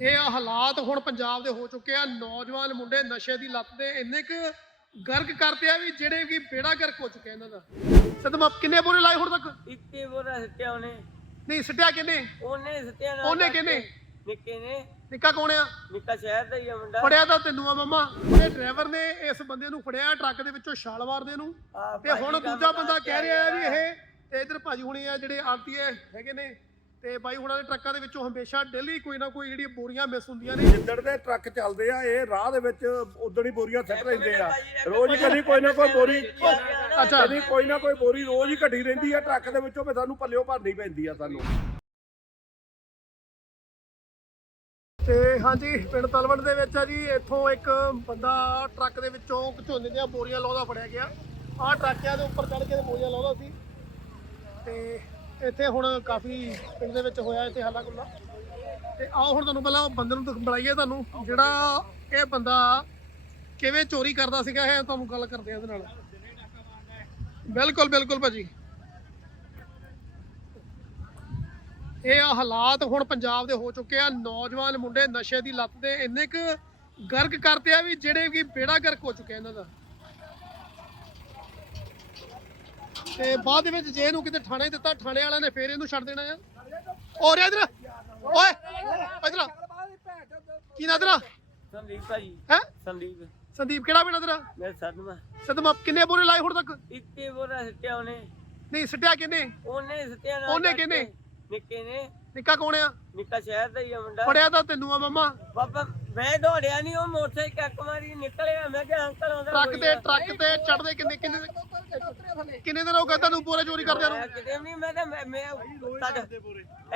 ਇਹ ਹਾਲਾਤ ਹੁਣ ਪੰਜਾਬ ਦੇ ਹੋ ਚੁੱਕੇ ਆ। ਨੌਜਵਾਨ ਮੁੰਡੇ ਨਸ਼ੇ ਦੀ ਲੱਤ ਦੇ ਇੰਨੇ ਕੁ ਗਰਕ ਕਰਤੇ ਆ ਵੀ ਜਿਹੜੇ ਕਿ ਬੇੜਾ ਗਰਕ ਹੋ ਚੁੱਕਿਆ ਇਹਨਾਂ ਦਾ। ਸਦਮ ਕਿੰਨੇ ਬੋਰੇ ਲਾਏ ਹੁਣ ਤੱਕ? ਇੱਕੇ ਬੋਰਾ ਸੱਟਿਆ ਉਹਨੇ। ਨਹੀਂ ਸਟਿਆ ਕਿੰਨੇ ਉਹਨੇ ਸੱਟਿਆ ਨਾਲ ਉਹਨੇ। ਕਿਹਨੇ? ਨਿੱਕੇ ਨੇ। ਨਿੱਕਾ ਕੌਣ ਆ? ਨਿੱਕਾ ਸ਼ਹਿਰ ਦਾ ਹੀ ਆ ਮੁੰਡਾ। ਫੜਿਆ ਤਾਂ ਤੈਨੂੰ ਆ ਮਮਾ। ਉਹਨੇ ਡਰਾਈਵਰ ਨੇ ਇਸ ਬੰਦੇ ਨੂੰ ਫੜਿਆ ਟਰੱਕ ਦੇ ਵਿੱਚੋਂ ਛਾਲ ਮਾਰਦੇ ਨੂੰ। ਤੇ ਹੁਣ ਦੂਜਾ ਬੰਦਾ ਕਹਿ ਰਿਹਾ ਵੀ। ਇਹ ਤੇ ਇਧਰ ਭਾਜੀ ਹੁਣੇ ਆ ਜਿਹੜੇ ਆਰਤੀਏ ਹੈਗੇ ਨੇ। ਤੇ ਬਾਈ ਹੁਣਾਂ ਦੇ ਟਰੱਕਾਂ ਦੇ ਵਿੱਚੋਂ ਹਮੇਸ਼ਾ ਡੇਲੀ ਕੋਈ ਨਾ ਕੋਈ ਜਿਹੜੀ ਬੋਰੀਆਂ ਮਿਸ ਹੁੰਦੀਆਂ ਨੇ। ਜਿੱਦੜ ਦੇ ਟਰੱਕ ਚੱਲਦੇ ਆ ਇਹ ਰਾਹ ਦੇ ਵਿੱਚ ਉਦਣ ਹੀ ਬੋਰੀਆਂ ਸੱਟ ਲੈਂਦੇ ਆ। ਰੋਜ਼ ਹੀ ਕਦੀ ਕੋਈ ਨਾ ਕੋਈ ਬੋਰੀ ਅੱਛਾ। ਕਦੀ ਕੋਈ ਨਾ ਕੋਈ ਬੋਰੀ ਰੋਜ਼ ਹੀ ਘਟੀ ਰਹਿੰਦੀ ਆ ਟਰੱਕ ਦੇ ਵਿੱਚੋਂ ਵੀ ਸਾਨੂੰ ਪੱਲਿਓ ਭਰਨੀ ਪੈਂਦੀ ਆ ਸਾਨੂੰ। ਤੇ ਹਾਂਜੀ ਪਿੰਡ ਤਲਵੰਡ ਦੇ ਵਿੱਚ ਆ ਜੀ ਇੱਥੋਂ ਇੱਕ ਬੰਦਾ ਟਰੱਕ ਦੇ ਵਿੱਚੋਂ ਝੋਨੇ ਦੀਆਂ ਬੋਰੀਆਂ ਲਾਉਂਦਾ ਫੜਿਆ ਗਿਆ। ਆਹ ਟਰੱਕਿਆਂ ਦੇ ਉੱਪਰ ਚੜ੍ਹ ਕੇ ਬੋਰੀਆਂ ਲਾਉਂਦਾ ਸੀ। ਤੇ ਇੱਥੇ ਹੁਣ ਕਾਫੀ ਪਿੰਡ ਦੇ ਵਿੱਚ ਹੋਇਆ ਇੱਥੇ ਹੱਲਾ ਗੁੱਲਾ ਤੇ ਆਓ ਹੁਣ ਤੁਹਾਨੂੰ ਪਹਿਲਾਂ ਬੰਦੇ ਨੂੰ ਦਿਖ- ਬੁਲਾਈਏ ਤੁਹਾਨੂੰ, ਜਿਹੜਾ ਇਹ ਬੰਦਾ ਕਿਵੇਂ ਚੋਰੀ ਕਰਦਾ ਸੀਗਾ ਇਹ ਤੁਹਾਨੂੰ ਗੱਲ ਕਰਦੇ ਆ ਇਹਦੇ ਨਾਲ। ਬਿਲਕੁਲ ਬਿਲਕੁਲ ਭਾਜੀ। ਇਹ ਹਾਲਾਤ ਹੁਣ ਪੰਜਾਬ ਦੇ ਹੋ ਚੁੱਕੇ ਆ। ਨੌਜਵਾਨ ਮੁੰਡੇ ਨਸ਼ੇ ਦੀ ਲੱਤ ਦੇ ਇੰਨੇ ਕੁ ਗਰਕ ਕਰਦੇ ਆ ਵੀ ਜਿਹੜੇ ਕਿ ਬੇੜਾ ਗਰਕ ਹੋ ਚੁੱਕਿਆ ਇਹਨਾਂ ਦਾ। ਤੇ ਬਾਅਦ ਦੇ ਵਿੱਚ ਜੇ ਇਹਨੂੰ ਕਿਤੇ ਥਾਣੇ ਦਿੱਤਾ ਥਾਣੇ ਵਾਲਿਆਂ ਨੇ ਫੇਰ ਇਹਨੂੰ ਛੱਡ ਦੇਣਾ ਆ। ਰਿਆ ਇਧਰ ਓਏ ਇਧਰ ਕੀ ਨਾਂ ਤੇਰਾ? ਸੰਦੀਪ ਭਾਜੀ ਹੈ? ਸੰਦੀਪ। ਸੰਦੀਪ ਕਿਹੜਾ ਪਿੰਡ ਤੇਰਾ? ਮੈਂ ਸਦਮਾ। ਸਦਮ ਕਿੰਨੇ ਬੋਰੇ ਲਾਏ ਹੁਣ ਤੱਕ? ਇੱਕੇ ਬੋਰਾ ਸੱਟਿਆ ਉਹਨੇ। ਨਹੀਂ ਸਟਿਆ ਕਿੰਨੇ ਉਹਨੇ ਸੱਟਿਆ ਨਾਲ ਉਹਨੇ। ਕਿਹਨੇ? ਨਿੱਕੇ ਨੇ। ਨਿੱਕਾ ਕੌਣ ਆ? ਨਿੱਕਾ ਸ਼ਹਿਰ ਦਾ ਹੀ ਆ ਮੁੰਡਾ। ਫੜਿਆ ਤਾਂ ਤੈਨੂੰ ਆ ਮਮਾ। ਬਾਬਾ ਮੈਂ ਦੌੜਿਆ ਨਹੀਂ ਉਹ ਮੋਟਰਸਾਈਕਲ ਕੱਕ ਮਾਰੀ ਨਿਕਲਿਆ ਮੈਂ ਕਿਹਾ ਅੰਕਲ ਆਉਂਦਾ ਟਰੱਕ ਤੇ। ਟਰੱਕ ਤੇ ਚੜਦੇ ਕਿੰਨੇ ਕਿੰਨੇ ਕਿੰਨੇ ਦਿਨ ਹੋ ਗਏ ਤੁਹਾਨੂੰ ਬੋਰੇ ਚੋਰੀ ਕਰਦਿਆਂ ਨੂੰ ਕਿਤੇ ਨਹੀਂ ਮੈਂ ਤਾਂ ਮੈਂ ਮੈਂ ਤੁਹਾਡਾ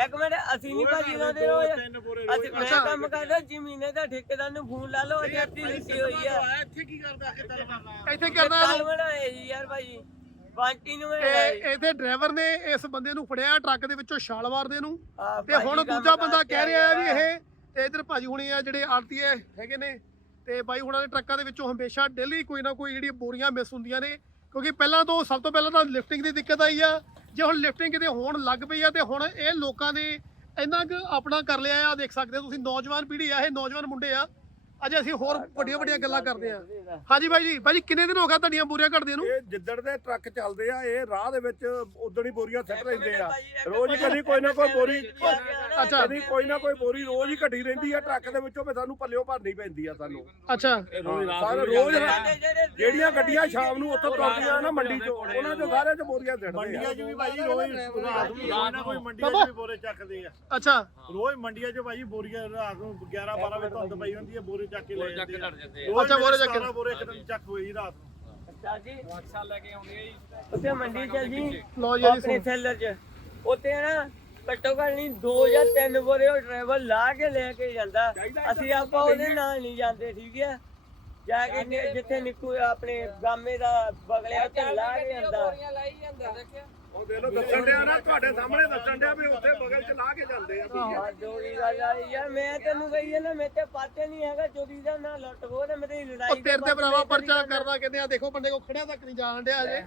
ਇੱਕ ਮਿੰਟ ਅਸੀਂ ਨਹੀਂ ਭਾਜੀ ਲਾਉਂਦੇ ਰੋਜ਼ ਅਸੀਂ ਮੈਂ। ਕੰਮ ਕਰਦਾ ਜ਼ਮੀਨੇ ਦਾ ਠੇਕੇਦਾਰ ਨੂੰ ਫੋਨ ਲਾ ਲਓ ਅਜੇ ਅੱਧੀ ਦਿੱਤੀ ਹੋਈ ਆ। ਇੱਥੇ ਕਰਦਾ ਕੱਲ ਬਣਾਏ ਜੀ ਯਾਰ ਭਾਜੀ। ਬਾਂਟੀ ਨੂੰ ਇਹ ਡਰਾਈਵਰ ਨੇ ਇਸ ਬੰਦੇ ਨੂੰ ਫੜਿਆ ਟਰੱਕ ਦੇ ਵਿੱਚੋਂ ਛਾਲ ਮਾਰਦੇ ਨੂੰ। ਤੇ ਹੁਣ ਦੂਜਾ ਬੰਦਾ ਕਹਿ ਰਿਹਾ ਹੈ ਵੀ। ਇਹ ਤੇ ਇਧਰ ਭਾਜੀ ਹੁਣੀ ਆ ਜਿਹੜੇ ਆੜਤੀਏ ਹੈਗੇ ਨੇ, ਤੇ ਬਾਈ ਹੁਣਾਂ ਦੇ ਟਰੱਕਾਂ ਦੇ ਵਿੱਚੋਂ ਹਮੇਸ਼ਾ ਡੇਲੀ ਕੋਈ ਨਾ ਕੋਈ ਜਿਹੜੀ ਬੋਰੀਆਂ ਮਿਸ ਹੁੰਦੀਆਂ ਨੇ, ਕਿਉਂਕਿ ਪਹਿਲਾਂ ਤੋਂ ਸਭ ਤੋਂ ਪਹਿਲਾਂ ਤਾਂ ਲਿਫਟਿੰਗ ਦੀ ਦਿੱਕਤ ਆਈ ਆ, ਜੇ ਹੁਣ ਲਿਫਟਿੰਗ ਕਿਤੇ ਹੋਣ ਲੱਗ ਪਈ ਆ ਤੇ ਹੁਣ ਇਹ ਲੋਕਾਂ ਨੇ ਇੰਨਾ ਕੁ ਆਪਣਾ ਕਰ ਲਿਆ ਆ ਦੇਖ ਸਕਦੇ ਹੋ ਤੁਸੀਂ, ਨੌਜਵਾਨ ਪੀੜ੍ਹੀ ਆ, ਇਹ ਨੌਜਵਾਨ ਮੁੰਡੇ ਆ ਅੱਜ ਅਸੀਂ ਹੋਰ ਵੱਡੀਆਂ ਵੱਡੀਆਂ ਗੱਲਾਂ ਕਰਦੇ ਆ। ਹਾਂਜੀ ਬਾਈ ਜੀ ਬਾਈ ਜੀ ਕਿੰਨੇ ਦਿਨ ਹੋ ਗਏ ਤੁਹਾਡੀਆਂ ਬੋਰੀਆਂ ਘਟਦੀਆਂ ਨੂੰ? ਇਹ ਜਿੱਦੜ ਦੇ ਟਰੱਕ ਚੱਲਦੇ ਆ ਇਹ ਰਾਹ ਦੇ ਵਿੱਚ ਉਦਣ ਹੀ ਬੋਰੀਆਂ ਸੱਟ ਲੈਂਦੇ ਆ। ਰੋਜ਼ ਹੀ ਕਦੀ ਕੋਈ ਨਾ ਕੋਈ ਬੋਰੀ ਅੱਛਾ। ਕਦੀ ਕੋਈ ਨਾ ਕੋਈ ਬੋਰੀ ਰੋਜ਼ ਹੀ ਘਟੀ ਰਹਿੰਦੀ ਆ ਟਰੱਕ ਦੇ ਵਿੱਚੋਂ ਵੀ ਸਾਨੂੰ ਪੱਲਿਓ ਭਰਨੀ ਪੈਂਦੀ ਆ ਸਾਨੂੰ। ਅੱਛਾ। ਸਾਰੇ ਰੋਜ਼ ਜਿਹੜੀਆਂ ਗੱਡੀਆਂ ਸ਼ਾਮ ਨੂੰ ਉੱਥੋਂ ਤੁਰਦੀਆਂ ਨਾ ਮੰਡੀ 'ਚੋਂ ਉਹਨਾਂ 'ਚੋਂ ਸਾਰੇ 'ਚ ਬੋਰੀਆਂ ਸਿੱਟਦੇ ਆ। ਮੰਡੀਆਂ 'ਚ ਵੀ ਭਾਜੀ ਰੋਜ਼ ਰਾਤ ਨੂੰ ਕੋਈ ਨਾ ਕੋਈ ਮੰਡੀਆਂ 'ਚ ਵੀ ਬੋਰੇ ਚੱਕਦੇ ਆ। ਅੱਛਾ। ਰੋਜ਼ ਮੰਡੀਆਂ 'ਚ ਭਾਜੀ ਬੋਰੀਆਂ ਰਾਤ ਨੂੰ 11 12 ਵਜੇ ਧੁੰਦ ਪਈ ਹੁੰਦੀ ਹੈ ਬੋਰੇ ਚੱਕ ਕੇ ਲੈ ਜਾਂਦੇ ਆ। ਅੱਛਾ, ਬੋਰੇ ਚੱਕ ਕੇ। ਕੇ ਬੋਰੇ ਇੱਕ ਦਿਨ ਚੱਕ ਹੋਈ ਰਾਤ ਨੂੰ। ਚਾਚੀ ਵਾਟਸਾ ਲੈ ਕੇ ਆਉਂਦੇ ਆ ਜੀ। ਉੱਥੇ ਮੰਡੀ ਚ ਜੀ। ਲਓ ਜੀ ਅਸੀਂ ਆਪਣੇ ਸੁਣ। ਥੈਲਰ ਚ। ਉੱਥੇ ਨਾ ਘੱਟੋ ਘੱਟ ਨਹੀਂ 2 ਜਾਂ 3 ਬੋਰੇ ਉਹ ਡਰਾਈਵਰ ਲਾ ਕੇ ਲੈ ਕੇ ਜਾਂਦਾ। ਅਸੀਂ ਆਪਾਂ ਉਹਦੇ ਨਾਲ ਨਹੀਂ ਜਾਂਦੇ ਠੀਕ ਹੈ? ਜਾ ਕੇ ਜਿੱਥੇ ਨਿੱਕੂ ਆਪਣੇ ਗਾਮੇ ਦਾ ਬਗਲਿਆ ਉੱਥੇ ਲਾ ਕੇ ਜਾਂਦਾ। ਉਹ ਦੇ ਲੋ ਦੱਸਣ ਡਿਆ ਨਾ ਤੁਹਾਡੇ ਸਾਹਮਣੇ ਦੱਸਣ ਡਿਆ ਵੀ ਉੱਥੇ ਬਗਲ 'ਚ ਲਾ ਕੇ ਜਾਂਦੇ ਆ ਯਾਰ ਮੈਂ ਤੈਨੂੰ ਕਹੀ ਜਾਂਦਾ ਮੇਰੇ ਤੇ ਪਾਤੇ ਨਹੀਂ ਹੈਗਾ ਚੋਰੀ ਦਾ ਨਾ ਲੁੱਟ ਖੋਹ ਤੇ ਮੇਰੀ ਲੜਾਈ ਉਹ ਤੇਰੇ ਤੇ ਭਰਾਵਾ ਪਰਚਾ ਕਰਦਾ ਕਹਿੰਦੇ ਆ ਦੇਖੋ ਬੰਦੇ ਕੋ ਖੜਿਆ ਤੱਕ ਨਹੀਂ ਜਾਣ ਡਿਆ ਅਜੇ।